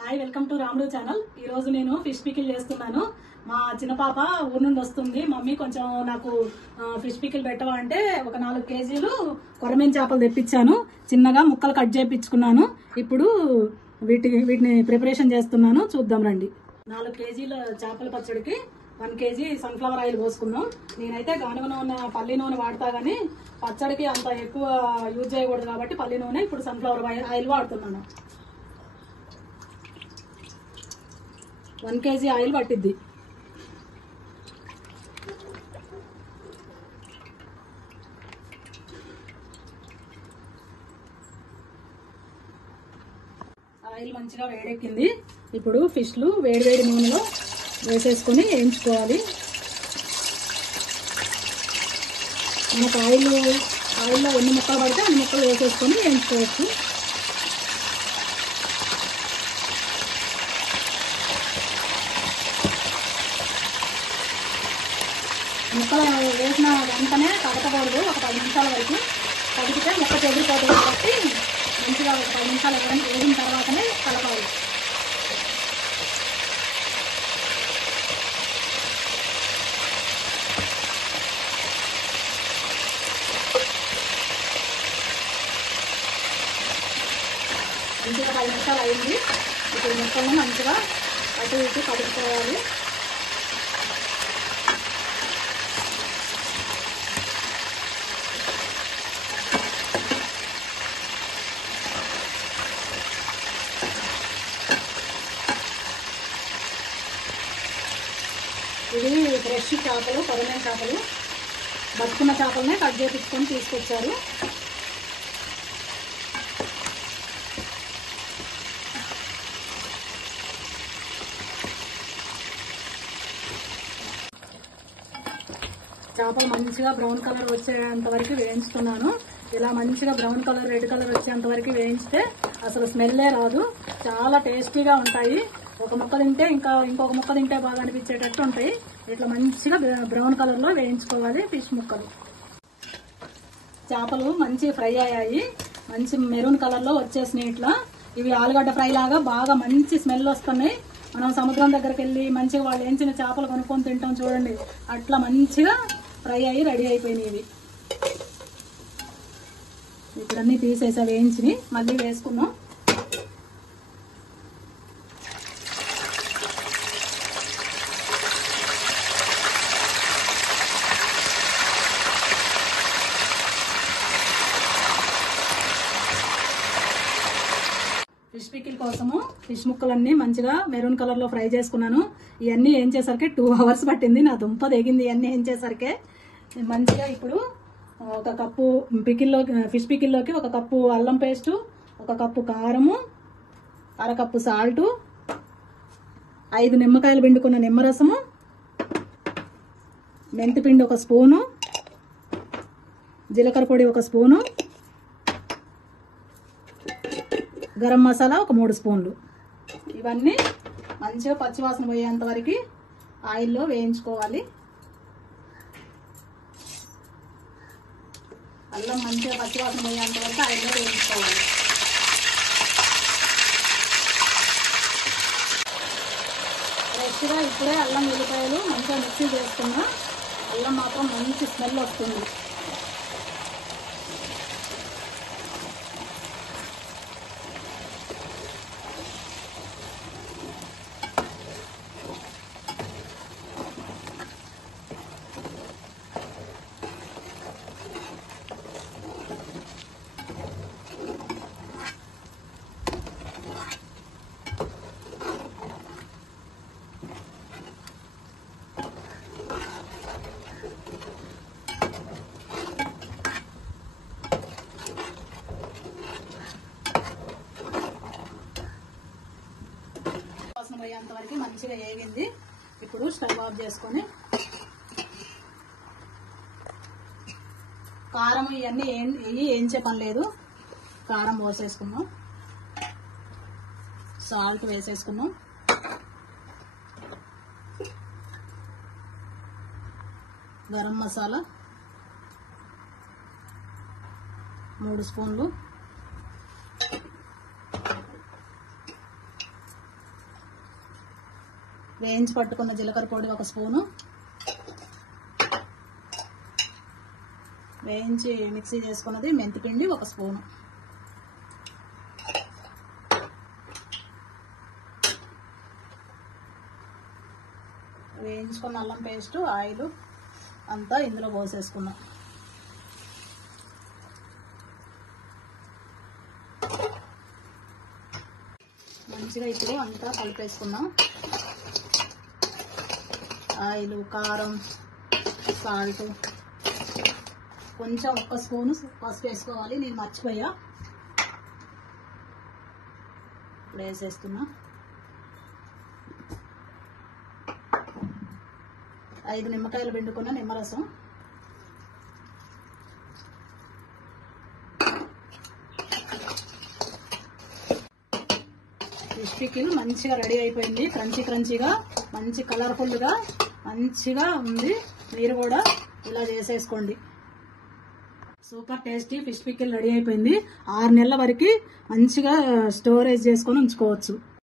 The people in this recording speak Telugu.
హాయ్, వెల్కమ్ టు రాముడు ఛానల్. ఈ రోజు నేను ఫిష్ పికిల్ చేస్తున్నాను. మా చిన్న పాప ఊరు నుండి వస్తుంది. మమ్మీ కొంచెం నాకు ఫిష్ పికిల్ పెట్టవా అంటే ఒక 4 కేజీలు కొరమేను చేపలు తెప్పించాను. చిన్నగా ముక్కలు కట్ చేయించుకున్నాను. ఇప్పుడు వీటిని ప్రిపరేషన్ చేస్తున్నాను, చూద్దాం రండి. 4 కేజీల చేపల పచ్చడికి 1 కేజీ సన్ఫ్లవర్ ఆయిల్ పోసుకున్నాం. నేనైతే గానుగ నూనె, పల్లి నూనె వాడతా గానీ పచ్చడికి అంత ఎక్కువ యూజ్ చేయకూడదు కాబట్టి పల్లి నూనె, ఇప్పుడు సన్ఫ్లవర్ ఆయిల్ వాడుతున్నాను. 1 కేజీ ఆయిల్ పట్టిద్ది. ఆయిల్ మంచిగా వేడెక్కింది. ఇప్పుడు ఫిష్లు వేడివేడి నూనెలో వేసేసుకొని వేయించుకోవాలి. మనకు ఆయిల్లో ఎన్ని ముక్కలు పడితే అన్ని ముక్కలు వేసేసుకొని వేయించుకోవచ్చు. ముక్కలు వేసిన వెంటనే కడకకూడదు. ఒక 10 నిమిషాల వరకు కడిగితే ముక్క చెదిరిపోతుంది కాబట్టి మంచిగా ఒక 10 నిమిషాలు వేగిన తర్వాతనే కలపాలి. మంచిగా 10 నిమిషాలు అయింది. ఇప్పుడు ముక్కలను మంచిగా అటు ఇటు కలుపుకోవాలి. ఇది ఫ్రెష్ చేపలు, కొరమేను చేపలు, బతుకున్న చేపలనే కట్ చేయించుకొని తీసుకొచ్చారు. చేపలు మంచిగా బ్రౌన్ కలర్ వచ్చేంత వరకు వేయించుకున్నాను. ఇలా మంచిగా బ్రౌన్ కలర్, రెడ్ కలర్ వచ్చేంత వరకు వేయించితే అసలు స్మెల్లే రాదు. చాలా టేస్టీగా ఉంటాయి. ఒక ముక్క తింటే ఇంకొక ముక్క తింటే బాగా అనిపించేటట్టు ఉంటాయి. ఇట్లా మంచిగా బ్రౌన్ కలర్ లో వేయించుకోవాలి ఫిష్ ముక్కలు. చేపలు మంచి ఫ్రై అయ్యాయి, మంచి మెరూన్ కలర్ లో వచ్చేసినాయి. ఇట్లా ఇవి ఆలుగడ్డ ఫ్రై లాగా బాగా మంచి స్మెల్ వస్తున్నాయి. మనం సముద్రం దగ్గరికి వెళ్ళి మంచిగా వాళ్ళు వేయించిన చేపలు కొనుక్కొని తింటాం చూడండి, అట్లా మంచిగా ఫ్రై అయ్యి రెడీ అయిపోయినాయి ఇవి. ఇప్పుడు అన్ని తీసేసా వేయించి మళ్ళీ వేసుకున్నాం. ఫిష్ పికిల్ కోసము ఫిష్ ముక్కలన్నీ మంచిగా మెరూన్ కలర్ లో ఫ్రై చేసుకున్నాను. ఇవన్నీ ఏం చేసరికి 2 అవర్స్ పట్టింది. నా దుంప తెగింది ఇవన్నీ ఏం చేసరికి. మంచిగా ఇప్పుడు ఒక కప్పు ఫిష్ పికిల్లోకి 1 కప్పు అల్లం పేస్టు, 1 కప్పు కారము, 1/2 కప్పు సాల్టు, 5 నిమ్మకాయలు పిండుకున్న నిమ్మరసము, మెంతిపిండి 1 స్పూను, జీలకర్ర పొడి 1 స్పూను, గరం మసాలా 3 స్పూన్లు. ఇవన్నీ మంచిగా పచ్చివాసన పోయేంత వరకు ఆయిల్లో వేయించుకోవాలి. అల్లం మంచిగా పచ్చివాసన పోయేంత వరకు ఆయిల్లో వేయించుకోవాలి. ఫ్రెష్గా ఇప్పుడే అల్లం ఉల్లిపాయలు మంచిగా మిక్సీ చేసుకున్నా. అల్లం మాత్రం మంచి స్మెల్ వస్తుంది. అయ్యేంత వరకు మంచిగా వేగింది. ఇప్పుడు స్టవ్ ఆఫ్ చేసుకొని కారం ఇవన్నీ వేయించే పని లేదు. కారం పోసేసుకున్నాం, సాల్ట్ వేసేసుకున్నాం, గరం మసాలా 3 స్పూన్లు, వేయించి పట్టుకున్న జీలకర్ర పొడి 1 స్పూను, వేయించి మిక్సీ చేసుకున్నది మెంతిపిండి 1 స్పూను, వేయించుకున్న అల్లం పేస్ట్, ఆయిల్ అంతా ఇందులో పోసేసుకున్నాం. మంచిగా ఇప్పుడు అంతా కలిపేసుకున్నాం. ఆయిల్, కారం, సాల్ట్, కొంచెం 1 స్పూను పసుపు వేసుకోవాలి. నేను మర్చిపోయా, ఇప్పుడు వేసేస్తున్నా. 5 నిమ్మకాయలు పిండుకున్న నిమ్మరసం, ఫిష్ పికిల్ మంచిగా రెడీ అయిపోయింది. క్రంచీగా, మంచి కలర్ఫుల్గా మంచిగా ఉంది. మీరు కూడా ఇలా చేసేసుకోండి. Super tasty fish pickle ready అయిపోయింది. 6 నెలల వరకు మంచిగా స్టోరేజ్ చేసుకొని ఉంచుకోవచ్చు.